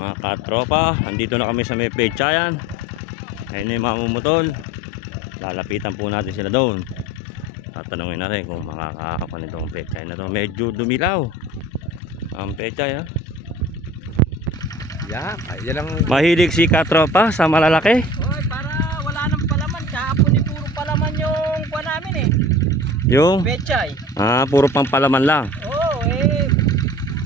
Mga katropa, andito na kami sa may pechayan. Ayun na yung mamumutol. Lalapitan po natin sila doon. Tatanungin natin kung makakakapan itong pechay na to. Medyo dumilaw ang pechay, ha. Yan ang... Mahilig si katropa sa malalaki. Oy, para wala nang palaman. Kahapon ni puro palaman yung kuha namin eh. Yung Pechay. puro pampalaman lang. Oo,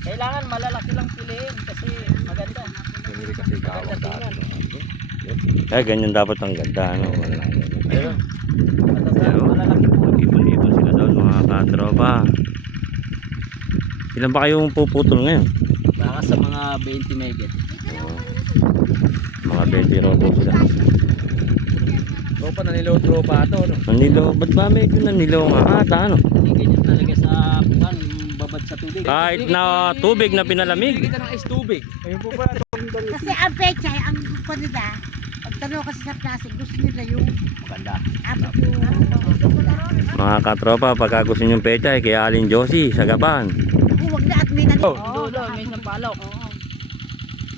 kailangan malalaki lang piliin kasi maganda. Hindi kasi Maganda tingnan. Ganyan dapat ang ganda, ano. Ayun. Malalaki po. Ipon-ipon sila doon, mga katropa. Ilan ba kayong puputol ngayon? Baka sa mga 20 megit. Mga 20 robo sila. Tropa, nanilaw-tropa ito, no? Nanilo, ba't ba medyo nanilo nga ata, ano? Hindi ganyan talaga sa buwan, yung babad sa tubig. Kahit na tubig na pinalamig. Kita ng ice tubig. Ayun po ba? Kasi ang pechay, ang gusto nila, pagtanaw kasi sa plastic, gusto nila yung Maganda. abot Mga katropa, pagka gusto nyo pechay, kaya Alin Josie, sa Gapan. huwag na at may nalito. Oo, dulo, may sampalok. Oo.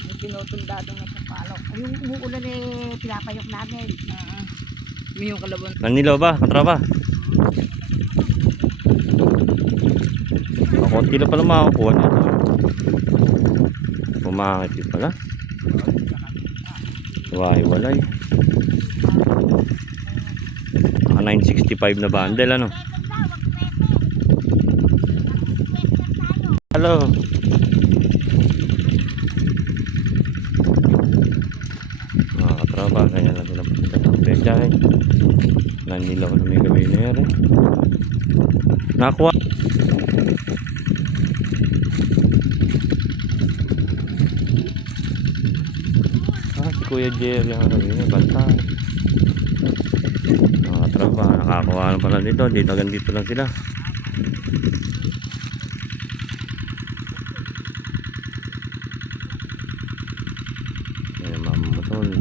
May pinutundado ng sampalok. Yung umuulan eh, pinapayok namin. May yung kalabon. Nanilo ba, katropa? Konti na pala makakuha niya. Pumakit pala. Walay. 965 na bundle, ano? Hello. Mga katropa, kaya lang sila punta ng pechay. Nanilaw na may gawin na yan, eh. Nakuha. Si Kuya Jerry ang ano yun, bantay. Mga katropa, nakakuha na pala dito. Dito ganito lang sila. Ayan, mamutol.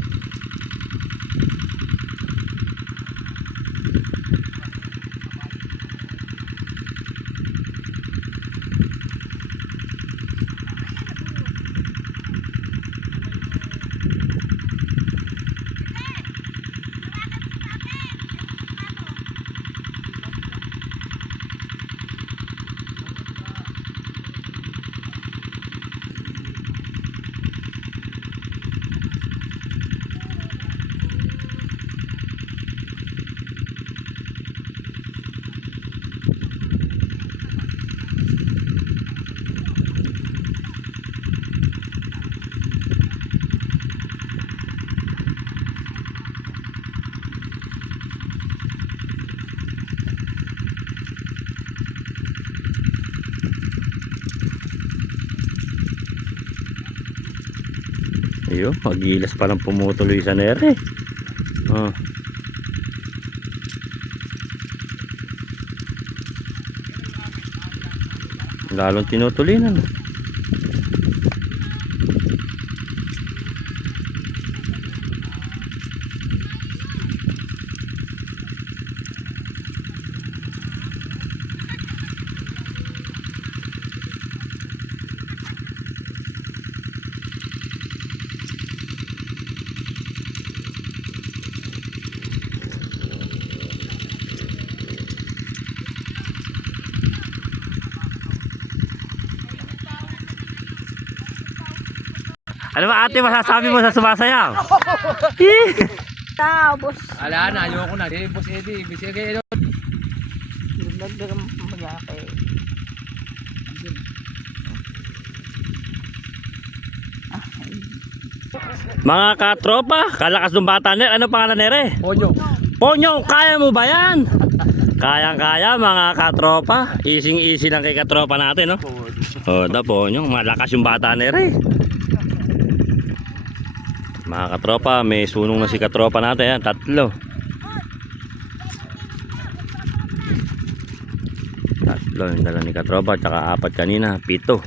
Ayun, magilas palang pumutuloy sa nere. Lalong tinutulinan. Ano ba ate, masasabi mo sa sumasayaw? Tao, boss. Ala na, ayoko na. Di, Boss Eddie, busy kayo. Dagdagan magakay. Mga katropa, kalakas ng bata nere. Ano pangalan nere? Ponyo. Ponyo, kaya mo ba yan? Kayang-kaya mga katropa. Easy lang kay katropa natin, no? Ponyo, malakas yung bata nere. Mga katropa, may sunong na si katropa natin, yan, 3. Yung dala ni katropa, tsaka 4 kanina, 7.